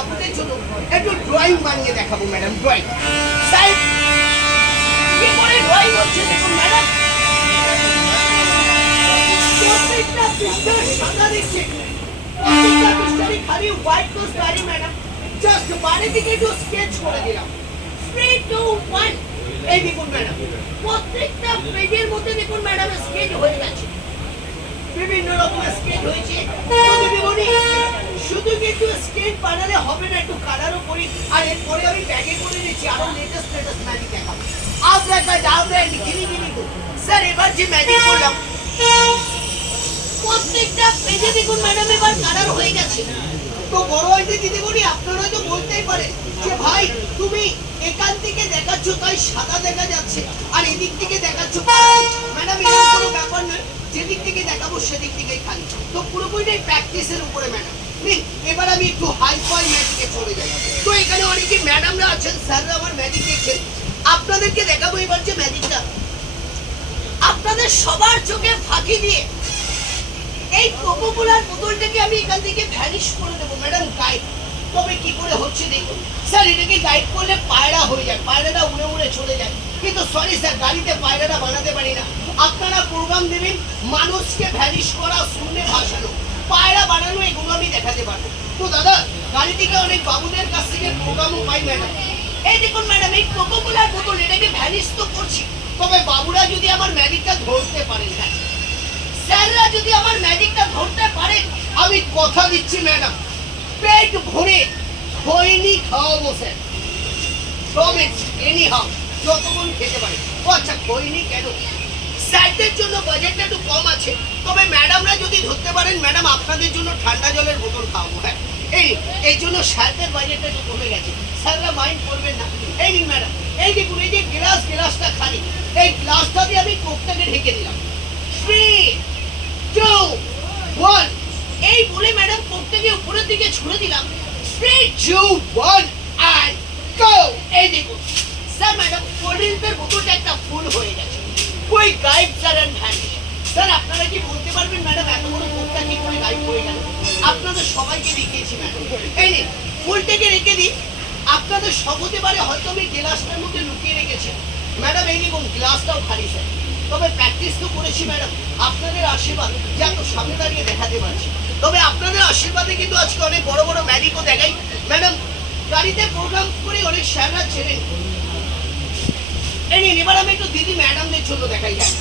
বাবুদের জন্য একটু ড্রয়িং বানিয়ে দেখাবো ম্যাডাম। ড্রয়িং স্যার কি করে ড্রয়িং হচ্ছে দেখুন ম্যাডাম, প্রত্যেকটা পৃষ্ঠার সাদা দিচ্ছে, প্রত্যেকটা পৃষ্ঠারই খালি হোয়াইট পোস্ট গাড়ি ম্যাডাম। জাস্ট বাড়ি দিকে একটু স্কেচ করে দিলাম। 3 2 1 এই দেখুন ম্যাডাম, প্রত্যেকটা পেজের মধ্যে দেখুন ম্যাডাম স্কেচ হয়ে গেছে, বিভিন্ন রকমের স্কেচ হয়েছে। শুধু কিন্তু স্কেচ বানালে হবে না, একটু কালারও করি। আর এরপরে আমি ব্যাগে করে দিচ্ছি আরো লেটেস্ট ম্যাজিক দেখাবো। আপনার ডাউন গিরি স্যার এবার যে ম্যাজিক করলাম প্রত্যেকটা পেজে দেখুন ম্যাডাম এবার কালার হয়ে গেছে। তো বড় হইতে দিদি বলি আপনারা তো বলতেই পারেন যে ভাই তুমি এখান থেকে দেখাচ্ছ তাই সাদা দেখা যাচ্ছে, আর এদিক থেকে দেখাচ্ছ ম্যাডাম এরকম কোনো ব্যাপার নয়, যেদিক থেকে দেখাবো সেদিক থেকেই খালি। তো পুরোপুরিটাই প্র্যাকটিসের উপরে ম্যাডাম। এবার আমি একটু হাইফাই ম্যাজিকে চলে যাই। তো এখানে অনেকে ম্যাডামরা আছেন, স্যাররা আমার ম্যাজিক দেখছেন, আপনাদেরকে দেখাবো এবার যে ম্যাজিকটা আপনাদের সবার চোখে ফাঁকি দিয়ে এই কোকোকোলার বোতলটাকে আমি এখান থেকে ভ্যানিশ করে দেবো ম্যাডাম। গাইড তবে কি করে হচ্ছে দেখুন স্যার, এটাকে গাইড করলে পায়রা হয়ে যায়, পায়রাটা উড়ে উড়ে চলে যায়, কিন্তু সরি স্যার গাড়িতে পায়রাটা বানাতে পারি না। আপনারা প্রোগ্রাম দেবেন মানুষকে ভ্যানিশ করা, শূন্যে ভাসানো, পায়রা বানানো, এগুলো আমি দেখাতে পারবো। তো দাদা গাড়ি থেকে অনেক বাবুদের কাছ থেকে প্রোগ্রামও পাই ম্যাডাম। এই দেখুন ম্যাডাম এই কোকোকোলার বোতল এটাকে ভ্যানিশ তো করছি, তবে বাবুরা যদি আমার ম্যাজিকটা ধরতে পারেন, হ্যাঁ স্যাররা যদি আমার ম্যাজিকটা ধরতে পারেন, আমি কথা দিচ্ছি ম্যাডাম পেট ভরে খৈনি খাওয়াবো স্যার। প্রমিস এনি হাউ যতক্ষণ খেতে পারে। ও আচ্ছা খৈনি কেন, স্যারদের জন্য বাজেটটা একটু কম আছে, তবে ম্যাডামরা যদি ধরতে পারেন ম্যাডাম আপনাদের জন্য ঠান্ডা জলের বোতল খাওয়াবো। হ্যাঁ এই জন্য স্যারদের বাজেটটা একটু কমে গেছে, স্যাররা মাইন্ড করবেন না। এই নিন ম্যাডাম, এই দেখুন এই যে গ্লাসটা খালি, এই গ্লাসটা দিয়ে আমি কোকটাকে ঢেকে দিলাম। 3 2 1 এই বলে ম্যাডাম কোকটাকে উপরের দিকে ছুড়ে দিলাম। 3 2 1 and go। এই দেখুন স্যার ম্যাডাম কোল্ড ড্রিঙ্কের বোতলটা একটা ফুল হয়ে গেছে। ওই guide sir and vanish. Sir আপনারা কি বলতে পারবেন ম্যাডাম এত বড় কোকটা কি করে গাইড হয়ে গেল? আপনাদের সবাইকে দেখিয়েছি ম্যাডাম। এই নিন ফুলটাকে রেখে দিই, আপনাদের সব হতে পারে হয়তো আমি গ্লাসটার মধ্যে লুকিয়ে রেখেছি ম্যাডাম। এই দেখুন গ্লাসটাও খালি স্যার, তবে প্র্যাকটিস তো করেছি ম্যাডাম, আপনাদের আশীর্বাদ যা তো সামনে দাঁড়িয়ে দেখাতে পারছি। তবে আপনাদের আশীর্বাদে কিন্তু আজকে অনেক বড় বড় ম্যাজিকও দেখাই ম্যাডাম। গাড়িতে প্রোগ্রাম করে অনেক স্যাররা ছেড়েন। এই নিন এবার আমি একটু দিদি ম্যাডামদের জন্য দেখাই যায়।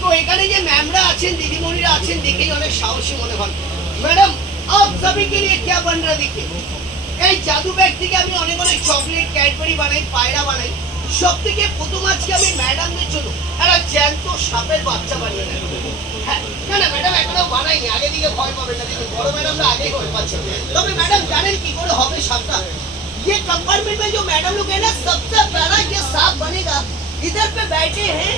তো এখানে যে ম্যামরা আছেন, দিদিমণিরা আছেন, দেখেই অনেক সাহসী মনে হন। ম্যাডাম আপ সবিকে নিয়ে क्या बन रहा देखिए। এই জাদু ব্যাগ থেকে আমি অনেক অনেক চকলেট, ক্যাডবেরি বানাই, পায়রা বানাই। সব থেকে প্রথম আজকে আমি ম্যাডামদের জন্য একটা জ্যান্ত সাপের বাচ্চা বানিয়ে দেবো। হ্যাঁ না না ম্যাডাম এখনো বানাইনি, আগে দিকে ভয় পাবেন না, দেখুন বড় ম্যাডামরা আগেই ভয় পাচ্ছে। তবে ম্যাডাম জানেন কি করে হবে সাপটা? ये कंपार्टमेंट में जो मैडम लोग है ना, सबसे पहला ये सांप बनेगा, इधर पे बैठे हैं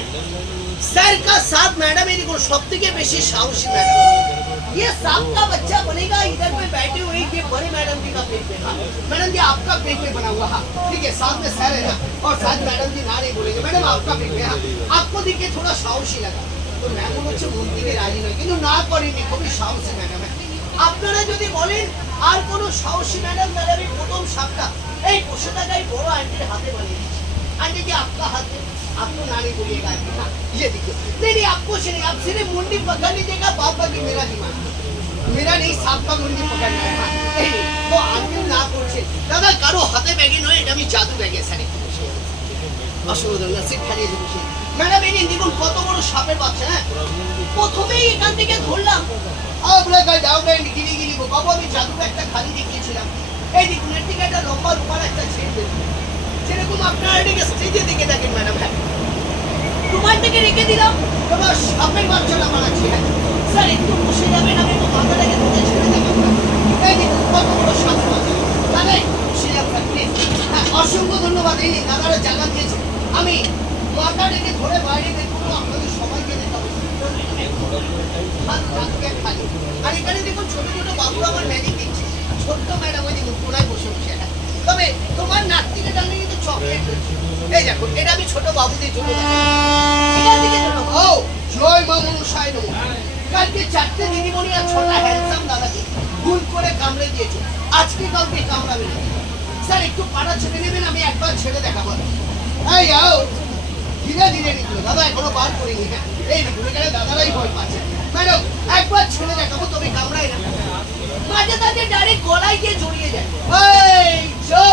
सर का सांप मैडम। ये देखो सब থেকে বেশি সাহসী ম্যাডাম। ये सांप का बच्चा बनेगा, इधर पे बैठे हुए ये बड़े मैडम जी का पेट पे। हाँ मैडम जी आपका पेट पे बना हुआ। हाँ ठीक है, साथ में सर है ना, और साथ मैडम जी ना नहीं बोलेंगे मैडम आपका पेट पे। हाँ आपको देख के थोड़ा साहसी लगा, तो मैम হচ্ছে মন থেকে রাজি নয়, কিন্তু না করেনি, খুবই সাহসী ম্যাডাম। আপনারা যদি বলেন আর কোনো সাহসী ম্যাডাম, তাহলে আমি প্রথম সাপটা এই 500 টাকায় বড় আন্টির হাতে বানিয়ে দিচ্ছি। आंटी जी आपका हाथ है, आपको ना नहीं बोलिएगा आंटी। हाँ ये देखिए, नहीं आपको से नहीं, आप सिर्फ मुंडी पकड़ लीजिएगा, बाबा की मेरा दिमाग, मेरा नहीं सांप का मुंडी पकड़ना है। हाँ तो आंटी ना করছে দাদা কারো হাতে ব্যাগে নয়, এটা আমি জাদু ব্যাগে স্যার অসুবিধা না, সিট খালিয়ে দিচ্ছি ম্যাডাম। এই দেখুন কত বড় সাপের বাচ্চা। হ্যাঁ প্রথমেই এখান থেকে ধরলাম, আপনাকে ডাউন গিরি গিরি বাবু আমি জাদু ব্যাগটা খালি দেখিয়েছিলাম। এই দেখুন এর থেকে একটা লম্বা রুমাল একটা ছেড়ে দেবো, যেরকম আপনারা এটাকে স্টেজে দেখে থাকেন ম্যাডাম। হ্যাঁ রুমালটাকে রেখে দিলাম, এবার সাপের বাচ্চাটা বানাচ্ছি। হ্যাঁ স্যার একটু বসে যাবেন, আমি একটু মাথাটাকে ধরে ছেড়ে দেবেন। এই দেখুন কত বড় সাপের বাচ্চা দাদা, বসে যাবেন প্লিজ। হ্যাঁ অসংখ্য ধন্যবাদ, এই দাদারা জায়গা দিয়েছে। আমি মাথাটাকে ধরে বাইরে দেখবো, আপনাদের সবাইকে দেখাবো। আর এখানে দেখুন ছোট ছোট বাবুরা আমার ম্যাজিক দিচ্ছে, ছোট্ট ম্যাডাম ওই দেখুন কোনায় বসে বসে। তবে তোমার নাক থেকে টানলে কিন্তু চকলেট। এই দেখো এটা আমি ছোট বাবুদের জন্য এখান থেকে ও জয় মা মনসায় নমঃ। কালকে 4টে দিদিমণি আর 6টা হ্যান্ডসাম দাদাকে ভুল করে কামড়ে দিয়েছে, আজকে কাউকে কামড়াবে না। স্যার একটু পাড়া ছেড়ে নেবেন, আমি একবার ছেড়ে দেখাবো। এই আও, ধীরে ধীরে নিকুল দাদা এখনো বার করিনি। হ্যাঁ এই নিকুল এখানে দাদারাই ভয় পাচ্ছে। ম্যাডাম একবার ছেড়ে দেখাবো, তবে কামড়াই না। মাঝে মাঝে ডাইরেক্ট গলায় গিয়ে জড়িয়ে যায়। এই চো,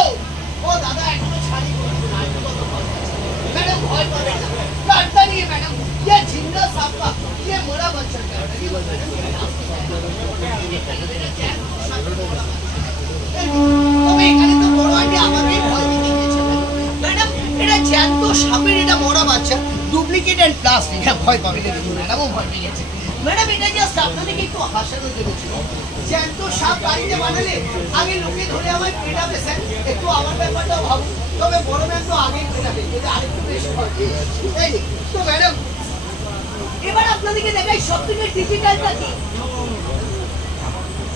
ও দাদা এখনো ছাড়ি করছে না, একটু কত ভয় পাচ্ছে। ম্যাডাম ভয় পাবেন না, কাটটা নিয়ে ম্যাডাম, ये जिंदा सांपा, ये मरा बच्चा का है। ये मैडम তবে এখানে তো বড় আন্টি আমাকেই ভয় দিতে দিয়েছে। ম্যাডাম এটা জ্যান্ত সাপের, এটা মরা বাচ্চা, ডুপ্লিকেট অ্যান্ড প্লাস্টিক। হ্যাঁ ভয় পাবে না, ম্যাডামও ভয় পেয়ে গেছে। ম্যাডাম এটা জাস্ট আপনাদেরকে একটু হাসানোর জন্য ছিল। জ্যান্ত সাপ বাড়িতে বানালে আগে লোকে ধরে আমায় পেটাবে স্যার, একটু আমার ব্যাপারটাও ভাবুন। তবে বড় ম্যাম তো আগেই পেটাবে, যদি আরেকটু বেশি ভয় পেয়ে যায়। তো ম্যাডাম এবার আপনাদেরকে দেখাই সব থেকে ডিজিটালটা কি।